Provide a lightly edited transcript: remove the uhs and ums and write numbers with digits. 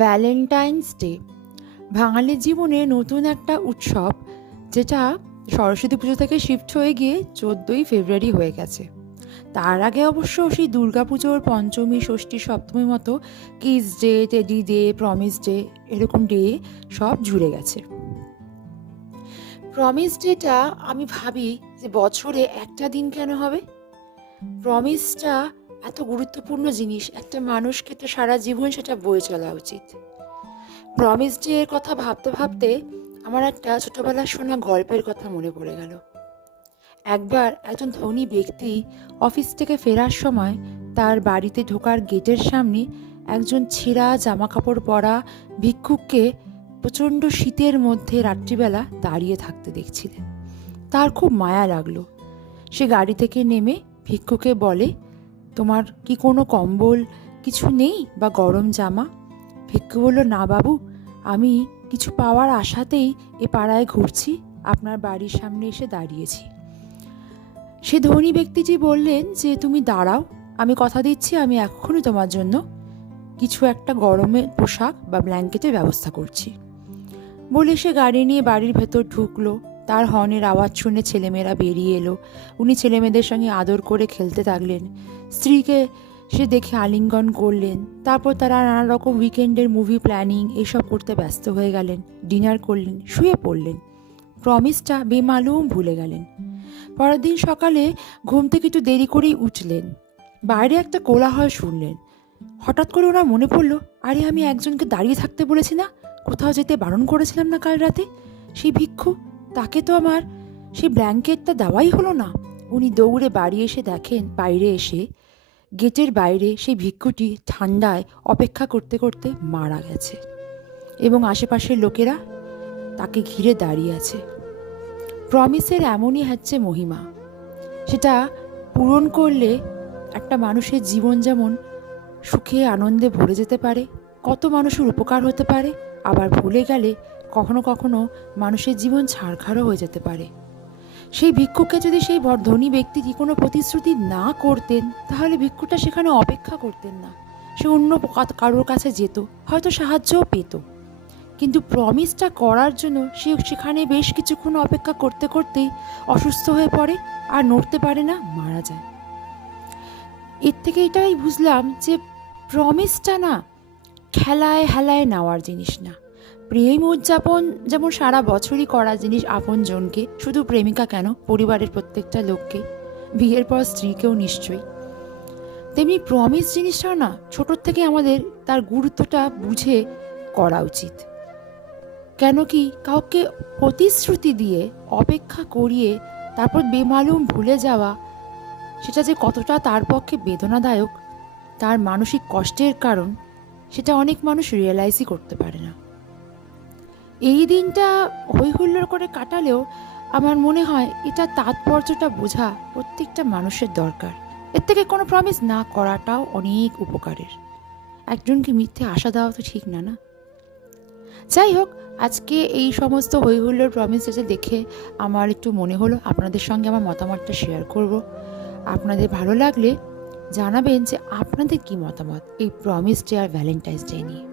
Valentine's day বাঙালির জীবনে নতুন একটা উৎসব, যেটা সরস্বতী পুজো থেকে শিফট হয়ে গিয়ে 14ই ফেব্রুয়ারি হয়ে গেছে। তার আগে অবশ্য সেই দুর্গাপুজোর পঞ্চমী, ষষ্ঠী, সপ্তমীর মতো kiss day, teddy day, promise day, এরকম ডে সব জুড়ে গেছে। প্রমিস ডেটা আমি ভাবি যে বছরে একটা দিন কেন হবে। প্রমিসটা এত গুরুত্বপূর্ণ জিনিস, একটা মানুষকে তো সারা জীবন সেটা বয়ে চলা উচিত। প্রমিস ডে এর কথা ভাবতে ভাবতে আমার একটা ছোটবেলার শোনা গল্পের কথা মনে পড়ে গেল। একবার একজন ধনী ব্যক্তি অফিস থেকে ফেরার সময় তার বাড়িতে ঢোকার গেটের সামনে একজন ছেঁড়া জামা কাপড় পরা ভিক্ষুককে প্রচণ্ড শীতের মধ্যে রাত্রিবেলা দাঁড়িয়ে থাকতে দেখছিলেন। তার খুব মায়া লাগলো। সে গাড়ি থেকে নেমে ভিক্ষুকে বলে, তোমার কি কোনো কম্বল কিছু নেই বা গরম জামা? ভিক্ষু বলল, না বাবু, আমি কিছু পাওয়ার আশাতেই এ পাড়ায় ঘুরছি, আপনার বাড়ির সামনে এসে দাঁড়িয়েছি। সে ধনী ব্যক্তিটি বললেন যে, তুমি দাঁড়াও, আমি কথা দিচ্ছি আমি এক্ষুনি তোমার জন্য কিছু একটা গরমের পোশাক বা ব্ল্যাঙ্কেটের ব্যবস্থা করছি। বলে সে গাড়ি নিয়ে বাড়ির ভেতর ঢুকলো। তার হর্নের আওয়াজ শুনে ছেলেমেয়েরা বেরিয়ে এলো। উনি ছেলেমেয়েদের সঙ্গে আদর করে খেলতে থাকলেন। স্ত্রীকে সে দেখে আলিঙ্গন করলেন। তারপর তারা নানা রকম উইকেন্ডের মুভি প্ল্যানিং এসব করতে ব্যস্ত হয়ে গেলেন। ডিনার করলেন, শুয়ে পড়লেন। প্রমিসটা বেমালুম ভুলে গেলেন। পরের দিন সকালে ঘুম থেকে একটু দেরি করেই উঠলেন। বাইরে একটা কোলাহল শুনলেন। হঠাৎ করে ওনার মনে পড়ল, আরে আমি একজনকে দাঁড়িয়ে থাকতে বলেছি না, কোথাও যেতে বারণ করেছিলাম না কাল রাতে, সেই ভিক্ষু, তাকে তো আমার সেই ব্ল্যাঙ্কেটটা দেওয়াই হলো না। উনি দৌড়ে বাড়ি এসে দেখেন বাইরে এসে গেটের বাইরে সেই ভিক্ষুটি ঠান্ডায় অপেক্ষা করতে করতে মারা গেছে এবং আশেপাশের লোকেরা তাকে ঘিরে দাঁড়িয়ে আছে। প্রমিসের এমনই হচ্ছে মহিমা। সেটা পূরণ করলে একটা মানুষের জীবন যেমন সুখে আনন্দে ভরে যেতে পারে, কত মানুষের উপকার হতে পারে, আবার ভুলে গেলে কখনো কখনো মানুষের জীবন ছাড়খাড়ও হয়ে যেতে পারে। সেই ভিক্ষুককে যদি সেই ধনী ব্যক্তিটি কোনো প্রতিশ্রুতি না করতেন, তাহলে ভিক্ষুটা সেখানে অপেক্ষা করতেন না, সে অন্য কারোর কাছে যেত, হয়তো সাহায্যও পেত। কিন্তু প্রমিসটা করার জন্য সে সেখানে বেশ কিছুক্ষণ অপেক্ষা করতে করতেই অসুস্থ হয়ে পড়ে, আর নড়তে পারে না, মারা যায়। এর থেকে এটাই বুঝলাম যে প্রমিসটা না খেলায় হেলায় নেওয়ার জিনিস না। প্রেম উদযাপন যেমন সারা বছরই করা জিনিস, আপনজনকে, শুধু প্রেমিকা কেন, পরিবারের প্রত্যেকটা লোককে, বিয়ের পর স্ত্রীকেও নিশ্চয়ই, তেমনি প্রমিস জিনিসটাও না ছোটোর থেকে আমাদের তার গুরুত্বটা বুঝে করা উচিত। কেন কি কাউকে প্রতিশ্রুতি দিয়ে অপেক্ষা করিয়ে তারপর বেমালুম ভুলে যাওয়া, সেটা যে কতটা তার পক্ষে বেদনাদায়ক, তার মানসিক কষ্টের কারণ, সেটা অনেক মানুষ রিয়েলাইজই করতে পারে না। এই দিনটা হইহুল্লোড় করে কাটালেও আমার মনে হয় এটা তাৎপর্যটা বোঝা প্রত্যেকটা মানুষের দরকার। এর থেকে কোনো প্রমিস না করাটাও অনেক উপকারের। একজনকে মিথ্যে আশা দেওয়া তো ঠিক না, না? যাই হোক, আজকে এই সমস্ত হইহুল্লোড় প্রমিস যেটা দেখে আমার একটু মনে হলো আপনাদের সঙ্গে আমার মতামতটা শেয়ার করব। আপনাদের ভালো লাগলে জানাবেন যে আপনাদের কি মতামত এই প্রমিস ডে আর ভ্যালেন্টাইন্স ডে নিয়ে।